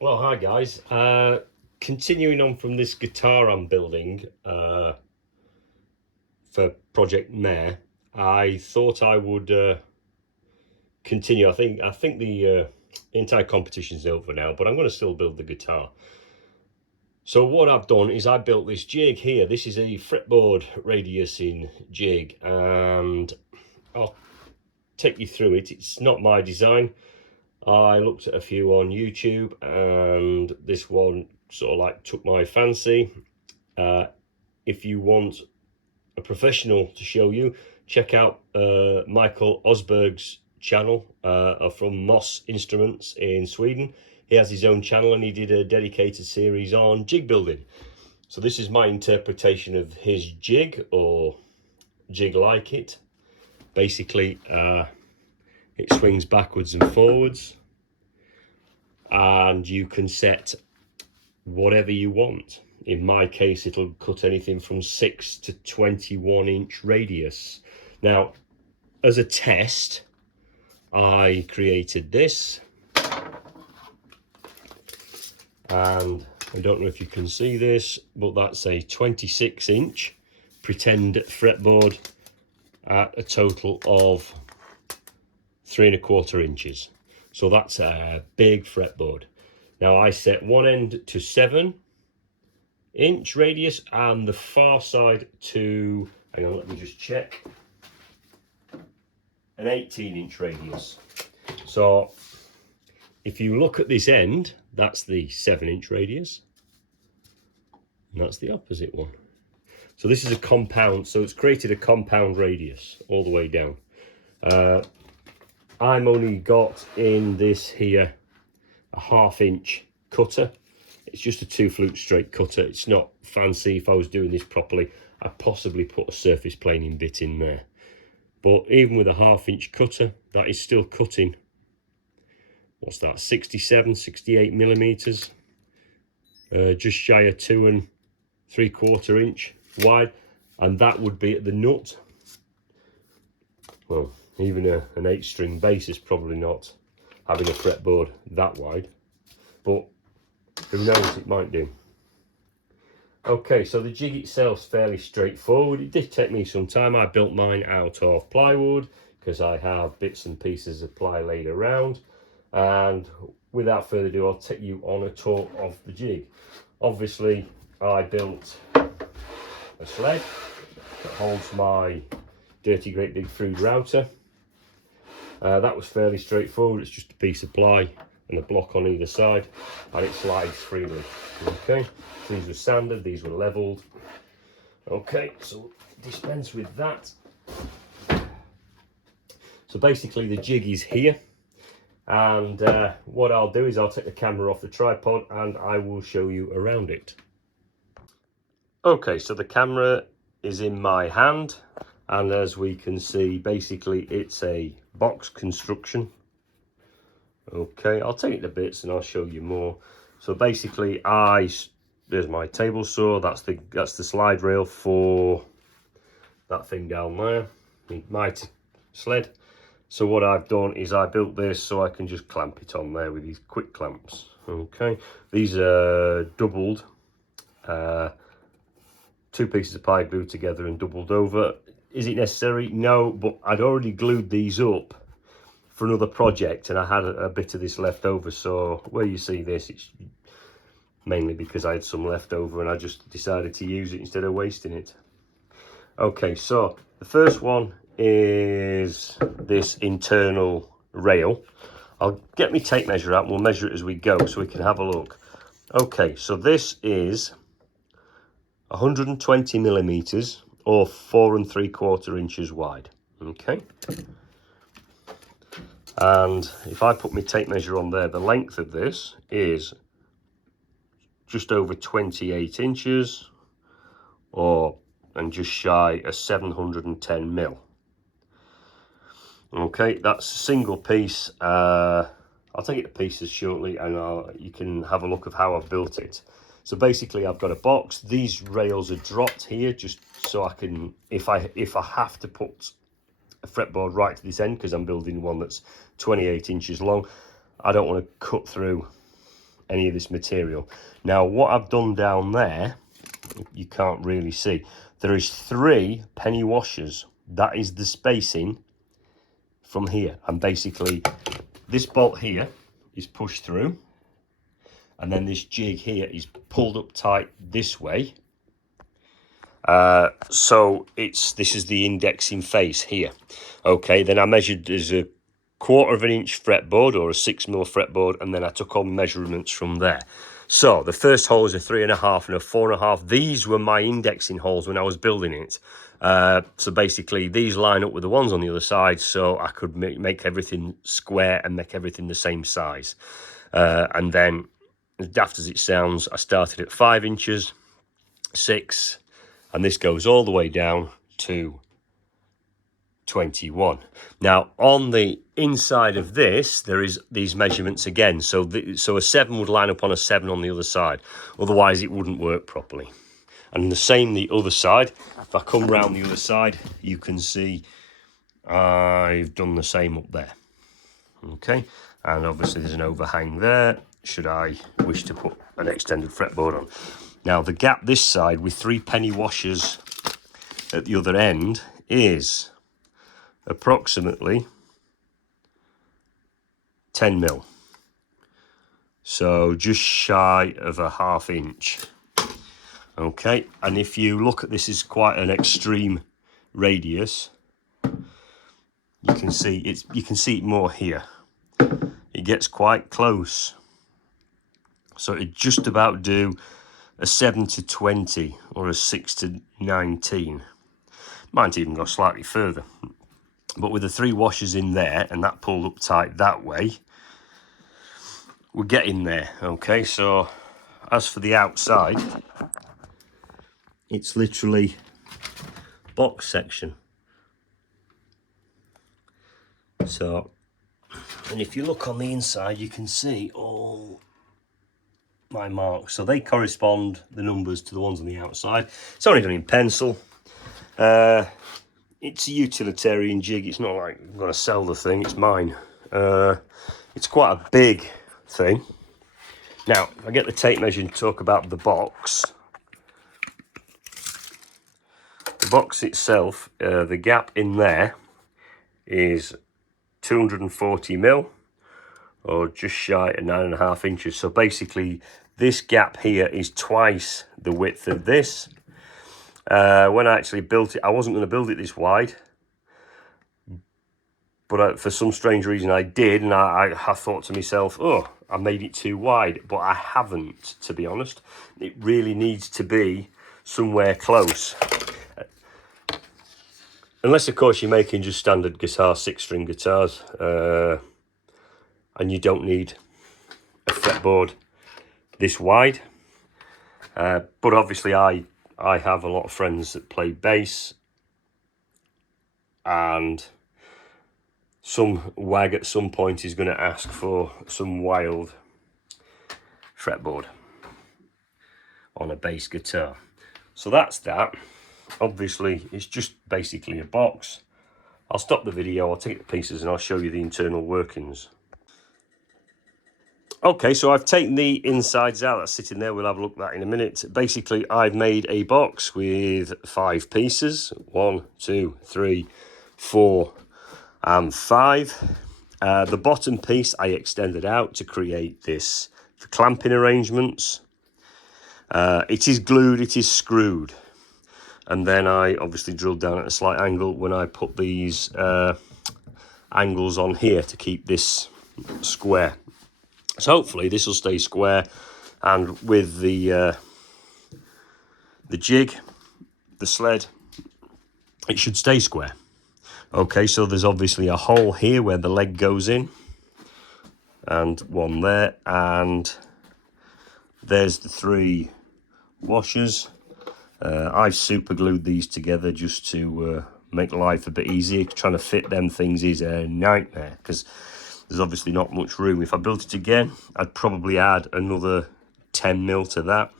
Well, hi guys. Continuing on from this guitar I'm building for Project Mare, I thought I would continue. I think the entire competition's over now, but I'm going to still build the guitar. So what I've done is I built this jig here. This is a fretboard radiusing jig, and I'll take you through it. It's not my design. I looked at a few on YouTube, and this one sort of like took my fancy. If you want a professional to show you, check out Michael Osberg's channel from Moss Instruments in Sweden. He has his own channel and he did a dedicated series on jig building. So this is my interpretation of his jig, or jig like it. Basically, it swings backwards and forwards, and you can set whatever you want. In my case, it'll cut anything from 6 to 21 inch radius. Now, as a test, I created this, and I don't know if you can see this, but that's a 26 inch pretend fretboard at a total of 3¼ inches. So that's a big fretboard. Now I set one end to 7 inch radius and the far side to, hang on, let me just check, an 18 inch radius. So if you look at this end, that's the 7 inch radius, and that's the opposite one. So this is a compound, so it's created a compound radius all the way down. I'm only got in this here a 1/2 inch cutter. It's just a 2-flute straight cutter. It's not fancy. If I was doing this properly, I'd possibly put a surface planing bit in there. But even with a 1/2 inch cutter, that is still cutting, what's that, 67, 68 millimeters, just shy of 2¾ inch wide, and that would be at the nut. Well, even an 8-string bass is probably not having a fretboard that wide, but who knows, it might do. Okay, so the jig itself's fairly straightforward. It did take me some time. I built mine out of plywood because I have bits and pieces of ply laid around. And without further ado, I'll take you on a tour of the jig. Obviously, I built a sled that holds my dirty great big food router. That was fairly straightforward. It's just a piece of ply and a block on either side, and it slides freely. Okay, so these were sanded, these were leveled. Okay, so dispense with that. So basically the jig is here, and what I'll do is I'll take the camera off the tripod and I will show you around it. Okay, so the camera is in my hand, and as we can see, basically it's a box construction. Okay, I'll take it to bits and I'll show you more. So basically, there's my table saw. That's the slide rail for that thing down there, my sled. So what I've done is I built this so I can just clamp it on there with these quick clamps. Okay, these are doubled, 2 pieces of ply glued together and doubled over. Is it necessary? No, but I'd already glued these up for another project and I had a bit of this left over, so where you see this, it's mainly because I had some left over and I just decided to use it instead of wasting it. Okay, so the first one is this internal rail. I'll get my tape measure out and we'll measure it as we go so we can have a look. Okay, so this is 120 millimeters or 4¾ inches wide. Okay, and if I put my tape measure on there, the length of this is just over 28 inches, and just shy of 710 mil. Okay, that's a single piece. I'll take it to pieces shortly, and you can have a look of how I've built it. So basically, I've got a box. These rails are dropped here just so I can, if I have to put a fretboard right to this end, because I'm building one that's 28 inches long, I don't want to cut through any of this material. Now what I've done down there, you can't really see, there is 3 penny washers. That is the spacing from here, and basically this bolt here is pushed through, and then this jig here is pulled up tight this way. So this is the indexing face here. Okay, then I measured as a 1/4 inch fretboard, or a 6mm fretboard, and then I took all measurements from there. So the first hole is a 3.5 and a 4.5. These were my indexing holes when I was building it. So basically these line up with the ones on the other side, so I could make everything square and make everything the same size. And then, as daft as it sounds, I started at 5 inches, 6, and this goes all the way down to 21. Now on the inside of this there is these measurements again, so a 7 would line up on a 7 on the other side, otherwise it wouldn't work properly. And the same the other side. If I come round the other side, you can see I've done the same up there. Okay, and obviously there's an overhang there should I wish to put an extended fretboard on. Now the gap this side with 3 penny washers at the other end is approximately 10mm, so just shy of a 1/2 inch. Okay, and if you look at this, is quite an extreme radius. You can see it more here. It gets quite close, so it just about do a 7 to 20 or a 6 to 19. Might even go slightly further. But with the 3 washers in there and that pulled up tight that way, we're getting there. Okay, so as for the outside, it's literally box section. So, and if you look on the inside, you can see all my marks. So they correspond, the numbers, to the ones on the outside. It's only done in pencil. It's a utilitarian jig. It's not like I'm going to sell the thing, it's mine. It's quite a big thing. Now, if I get the tape measure and talk about the box. The box itself, the gap in there is 240mm, or just shy of 9.5 inches. So basically, this gap here is twice the width of this. When I actually built it, I wasn't going to build it this wide, but for some strange reason I did, and I thought to myself, oh, I made it too wide, but I haven't, to be honest. It really needs to be somewhere close. Unless, of course, you're making just standard guitar 6-string guitars, and you don't need a fretboard this wide. But obviously I have a lot of friends that play bass, and some wag at some point is going to ask for some wild fretboard on a bass guitar. So that's that. Obviously it's just basically a box. I'll stop the video, I'll take the pieces and I'll show you the internal workings. Okay, so I've taken the insides out, that's sitting there, we'll have a look at that in a minute. Basically, I've made a box with 5 pieces, 1, 2, 3, 4 and 5. The bottom piece I extended out to create this for clamping arrangements. It is glued, it is screwed. And then I obviously drilled down at a slight angle when I put these angles on here to keep this square. So hopefully this will stay square, and with the jig, the sled, it should stay square. Okay, so there's obviously a hole here where the leg goes in, and one there, and there's the 3 washers. I've super glued these together just to make life a bit easier. Trying to fit them things is a nightmare because there's obviously not much room. If I built it again, I'd probably add another 10mm to that,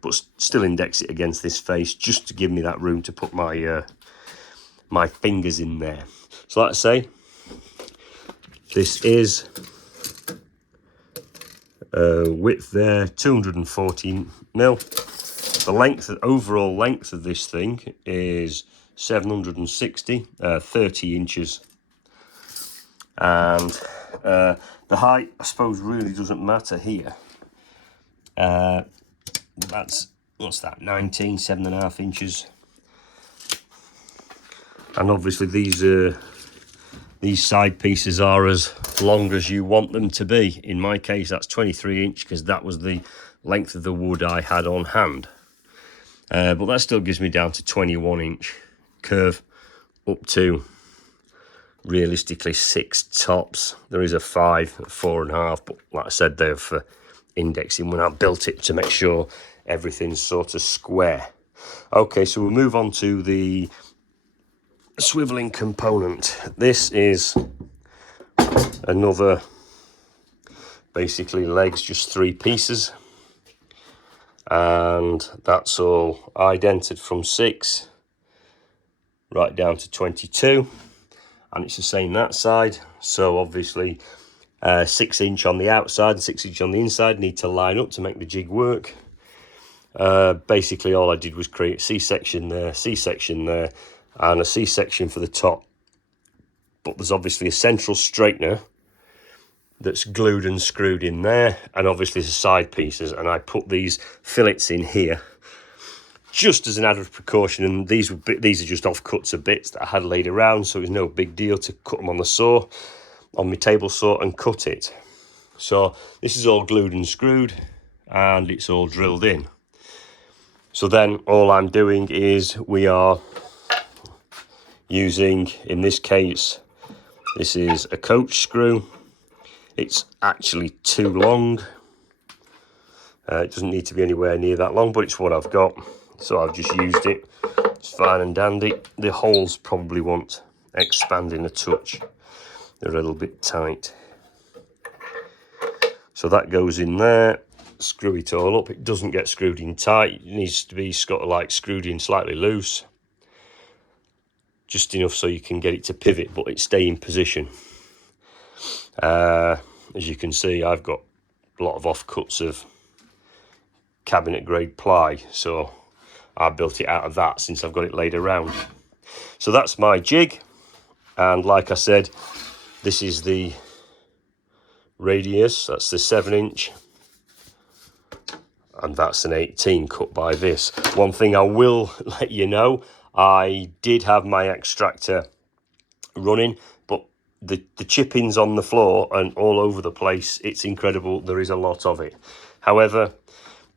but still index it against this face just to give me that room to put my my fingers in there. So like I say, this is Width there, 240 mil. The length, overall length of this thing is 760, 30 inches. And the height, I suppose, really doesn't matter here. That's, what's that, 19, 7.5 inches. And obviously these side pieces are as long as you want them to be. In my case, that's 23 inch because that was the length of the wood I had on hand. But that still gives me down to 21 inch curve up to realistically 6 tops. There is a 5, 4.5, but like I said, they're for indexing when I built it to make sure everything's sort of square. Okay, so we'll move on to the swiveling component. This is another, basically legs, just 3 pieces, and that's all idented from 6 right down to 22, and it's the same that side. So obviously 6 inch on the outside and 6 inch on the inside need to line up to make the jig work. Basically all I did was create C-section there, C-section there, and a C-section for the top. But there's obviously a central straightener that's glued and screwed in there, and obviously the side pieces, and I put these fillets in here just as an added precaution, and these are just offcuts of bits that I had laid around, so it was no big deal to cut them on the saw, on my table saw, and cut it. So this is all glued and screwed, and it's all drilled in. So then all I'm doing is we are using, in this case, this is a coach screw. It's actually too long. It doesn't need to be anywhere near that long, but it's what I've got. So I've just used it. It's fine and dandy. The holes probably want expanding a touch. They're a little bit tight. So that goes in there. Screw it all up. It doesn't get screwed in tight. It needs to be like screwed in slightly loose. Just enough so you can get it to pivot, but it stay in position. As you can see, I've got a lot of offcuts of cabinet grade ply, so I built it out of that since I've got it laid around. So that's my jig, and like I said, this is the radius, that's the 7 inch, and that's an 18 cut by this. One thing I will let you know, I did have my extractor running, but the chippings on the floor and all over the place, it's incredible. There is a lot of it. However,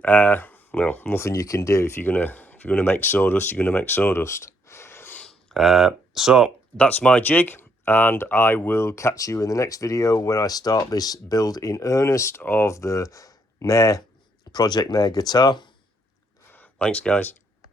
well, nothing you can do. If you're gonna make sawdust, you're gonna make sawdust. So that's my jig, and I will catch you in the next video when I start this build in earnest of the Project Mare guitar. Thanks, guys.